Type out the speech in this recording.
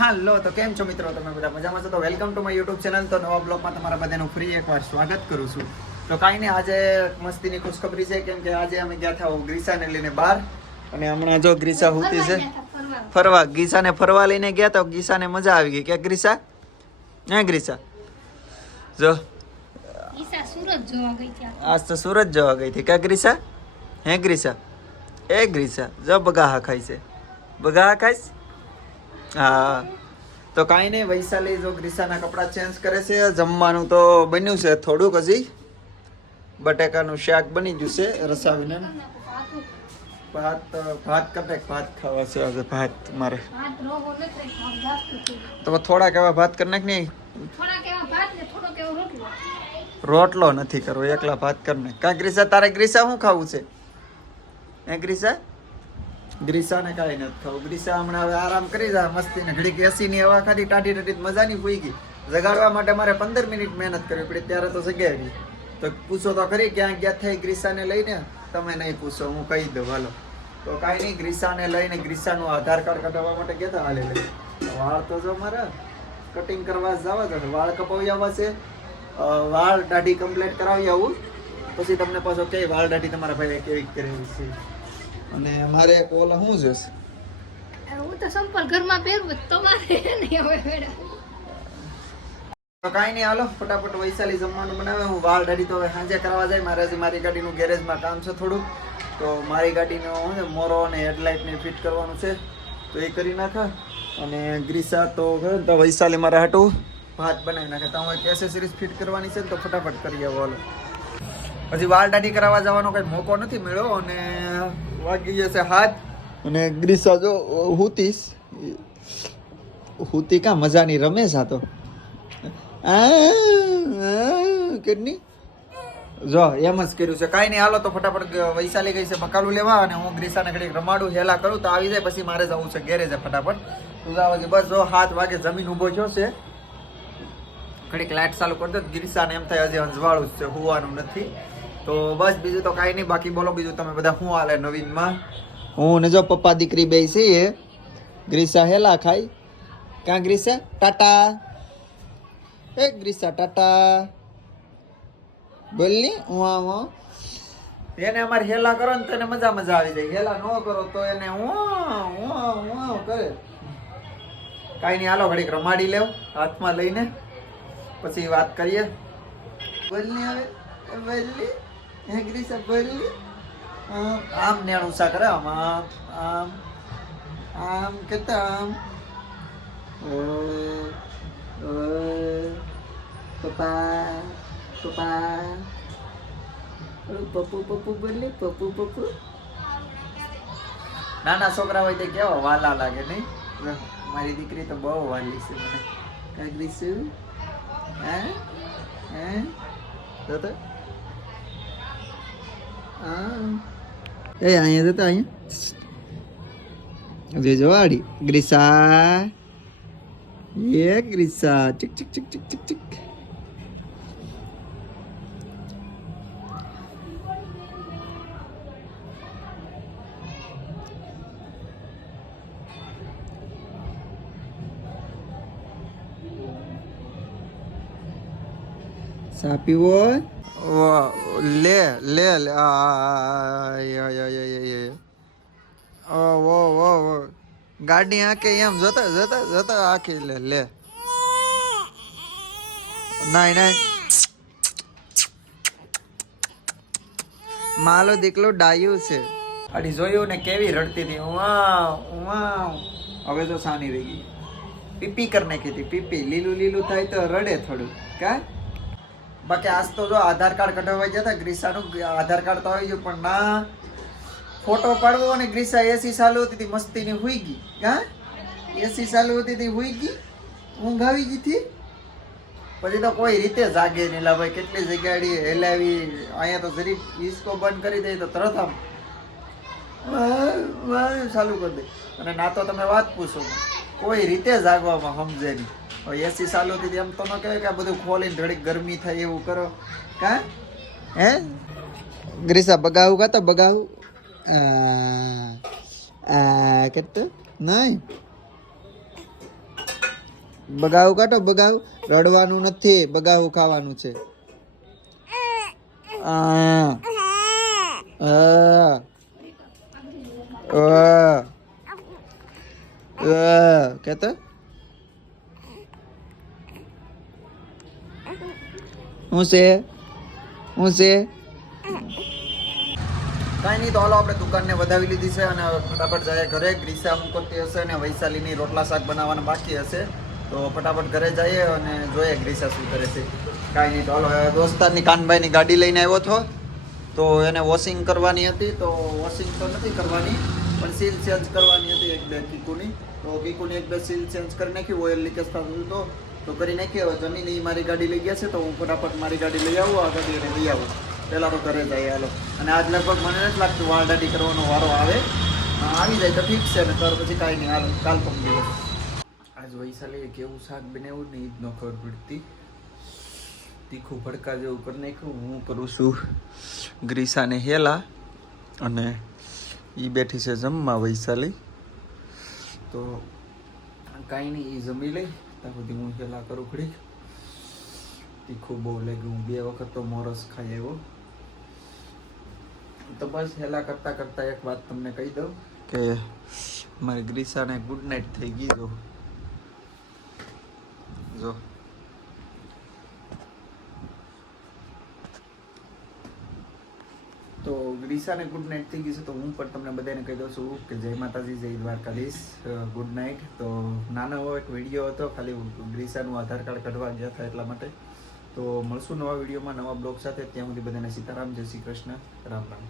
હાલો તો કેમ છો મિત્રો, તમે બધા મજામાં છો? તો welcome to my YouTube channel. તો નવા બ્લોગમાં તમારા બધાનું ફ્રી એકવાર સ્વાગત કરું છું. તો કાંઈ નહીં, આજે મસ્તીની ખુશખબરી છે, કેમ કે આજે અમે ગયા હતા ગ્રીસાને લઈને બહાર. અને હમણાં જો ગ્રીસા હુતી છે ફરવા. ગીસાને ફરવા લઈને ગયા તો ગીસાને મજા આવી ગઈ. કે ગ્રીસા? હે ગ્રીસા? જો આજ તો સુરત જોવા ગઈ હતી. કે ગ્રીસા? હે ગ્રીસા? એ ગ્રીસા જો બગાહા ખાય છે. બગાહા ખાઈશ? હા. તો કાંઈ નહીં, વૈશાલી જો ગ્રીસાના કપડાં ચેન્જ કરે છે. જમવાનું તો બન્યું છે થોડુંક, હજી બટેકાનું શાક બની ગયું છે રસાવીને. ભાત કપેક ભાત ખાવા છે આજે. ભાત મારે તો થોડાક એવા ભાત કરી નાખ. નહીં રોટલો નથી કરવો, એકલા ભાત કરી નાખ. કાં ગ્રીસા? તારે ગ્રીસા શું ખાવું છે? હે ગ્રીસા? ગ્રીસાને કાંઈ નથી ખાવું. ગ્રીસા હમણાં હવે આરામ કરી જાય મસ્તી ને. ઘડીક એસીની હવા ખાધી, ટાઢી ટાઢી મજાની હોઈ ગઈ. જગાડવા માટે મારે 15 મિનિટ મહેનત કરવી પડી, ત્યારે તો જગાવી. તો પૂછો તો ખરી ક્યાં ગયા થઈ ગ્રીસાને લઈને? તમે નહીં પૂછો, હું કહી દઉં. હાલો. તો કાંઈ નહીં, ગ્રીસાને લઈને ગ્રીસાનું આધાર કાર્ડ કઢાવવા માટે ગયા હતા. હાલે લઈ વાળ તો જો મારા કટિંગ કરવા જવા છે, વાળ કપાવી આવવા છે, વાળ દાઢી કમ્પ્લીટ કરાવી આવું. પછી તમને પાછો કે વાળ દાઢી તમારા ભાઈ કેવી કરેલી છે. અને મારે એક ઓલા શું જોશે? હું તો સંપલ ઘરમાં પહેરવું તમારે નહીં હવે મેડમ. તો કાંઈ નહીં, હાલો ફટાફટ વૈશાલી જમવાનું બનાવે. હું વાળ દાઢી તો હવે સાંજે કરવા જાય. મારે હજી મારી ગાડીનું ગેરેજમાં કામ છે થોડું. તો મારી ગાડીનો શું છે, મોરો અને હેડલાઇટને ફિટ કરવાનું છે, તો એ કરી નાખા. અને ગ્રીસા તો વૈશાલી મારા હાટું ભાત બનાવી નાખે. તો હું એક એસેસરીઝ ફિટ કરવાની છે, તો ફટાફટ કરી આવો. હાલો. હજી વાળ દાઢી કરાવવા જવાનો કંઈ મોકો નથી મળ્યો. અને વાગી જશે હાથ. અને ગ્રીસા જો હુતી કા મજાની રમેશ. આ તો કેટલી જો એમ જ કર્યું છે. કાંઈ નહીં, હાલો તો ફટાફટ વૈશાલી ગઈ છે બકાલું લેવા. અને હું ગ્રીસાને ઘડીક રમાડું, હેલા કરું તો આવી જાય. પછી મારે જવું છે ગેરેજે ફટાફટ. તું જાવ બસ. જો 7 વાગે જમીન ઊભો થયો છે. ઘડીક લાઇટ ચાલુ કરી દો. ગ્રીસાને એમ થાય હજી અંજવાળું જ છે, હોવાનું નથી. તો બસ બીજું તો કાંઈ નહીં. બાકી બોલો બીજું તમે બધા શું હાલે નવીનમાં? હું ને જો પપ્પા દીકરી બે છીએ. ગ્રીસા હેલા ખાઈ. ક્યાં ગ્રીસા? ટાટા. એ ગ્રીસા ટાટા બોલની. એને અમારે હેલા કરો ને તો એને મજા આવી જાય. હેલા ન કરો તો એને કરે. કાંઈ નહીં, હાલો ઘડીક રમાડી લેવ હાથમાં લઈને, પછી વાત કરીએ. બોલની હવે બોલની. હે ગ્રીસા બોલની. આમ નેણું સા કરે. આમ આમ આમ કેતા આમ. પપ્પા પપ્પા પપ્પુ પપ્પુ બોલી. પપ્પુ પપ્પુ. નાના છોકરા હોય તો કેવા વાલા લાગે નહીં? મારી દીકરી તો બહુ વાલી છે મને. કાગરીશું હે હે તો એ અહીંયા જતો અહીંયા જે જોવાડી. ગ્રીસા એ ગ્રીસા ચીક ચીક ચીક ચીક ચીક ચીક. ચા પીવો? લે લે લે. ગાડી આંકે એમ જતા જતા જતા આખી લે લે. નાઈ નાઈ, માલો દીકલો ડાયું છે. અડી જોયું ને કેવી રડતી હતી. હવે તો સાની રહી ગઈ. પીપી કરી નાખી હતી. પીપી લીલું લીલું થાય તો રડે થોડું. કા બાકી આજ તો જો આધાર કાર્ડ કઢાવવા ગયા હતા. ગ્રીસાનું આધાર કાર્ડ તો આવી ગયું, પણ ના ફોટો પાડવો. અને ગ્રીસા એસી ચાલુ હતી મસ્તીની હુઈ ગઈ. હા એસી ચાલુ હતી હુઈ ગઈ, ઊંઘ આવી ગઈ હતી. પછી તો કોઈ રીતે જાગે નહીં. લા ભાઈ કેટલી જગ્યાએ હેલાવી. અહીંયા તો જરી હિસ્કો બંધ કરી દે તો તરત આમ ચાલુ કરી દે. અને ના તો તમે વાત પૂછો, કોઈ રીતે જાગવામાં સમજે નહીં. એસી ચાલુ હતી એમ તો ન કહેવાય કે આ બધું ખોલીને ઘડીક ગરમી થાય એવું કરો. કા હે ગ્રીસા બગાવું કા તો બગાવું આ કેટલું નહીં. બગાવું કાઢો, બગાવું. રડવાનું નથી, બગાવું ખાવાનું છે. આ કેતો હું છે કાંઈ નહીં. તો હાલો આપણે દુકાનને વધાવી લીધી છે અને હવે ફટાફટ જાય ઘરે. ગ્રીસા હું કરતી હશે અને વૈશાલીની રોટલા શાક બનાવવાના બાકી હશે. તો ફટાફટ ઘરે જઈએ અને જોઈએ ગ્રીસા શું કરે છે. કાંઈ નહીં. તો હાલો દોસ્તારની કાનભાઈની ગાડી લઈને આવ્યો હતો. તો એને વોશિંગ કરવાની હતી. તો વોશિંગ તો નથી કરવાની પણ સીલ ચેન્જ કરવાની હતી એક બે કીકુની. તો કીકુની એક બે સીલ ચેન્જ કરી નાખી. ઓઇલ લીકેજ થતું હતું તો કરી નાખી. હવે જમીને મારી ગાડી લઈ ગયા છે તો હું ફટાફટ મારી ગાડી લઈ આવું. આ ગાડી લઈ આવું પહેલાં તો ઘરે જઈએ હાલો. અને આજ લગભગ મને નથી લાગતું વાળ દાઢી કરવાનો વારો આવે. આવી જાય તો ઠીક છે ને ત્યાર પછી કાંઈ નહીં હાલો કાલ પમ દિવસ. આજ વૈશાલીએ કેવું શાક બનાવ્યું ને એ જ ન ખબર પડતી. તીખું ભડકા જેવું કરી નાખ્યું. હું કરું છું ગ્રીસાને હેલા અને એ બેઠી છે જમવા વૈશાલી. તો કાંઈ નહીં એ જમી લઈ ત્યાં સુધી હું હેલા કરું ઘડીક. તીખું બહુ લાગ્યું. હું 2 વખત તો મોરસ ખાઈ આવ્યો. તો બસ હેલા કરતાં કરતાં એક વાત તમને કહી દઉં કે મારી ગ્રીસાને ગુડ નાઇટ થઈ ગઈ. જો તો ગ્રીસાને ગુડ નાઇટ થઈ ગઈ છે. તો હું પણ તમને બધાને કહી દઉં છું કે જય માતાજી, જય દ્વારકાધીશ, ગુડ નાઇટ. તો નાનો એવો એક વિડીયો હતો ખાલી ગ્રીસાનું આધાર કાર્ડ કઢવા ગયા હતા એટલા માટે. તો મળશું નવા વિડીયોમાં નવા બ્લોગ સાથે. ત્યાં સુધી બધાને સીતારામ, જય શ્રી કૃષ્ણ, રામ રામ.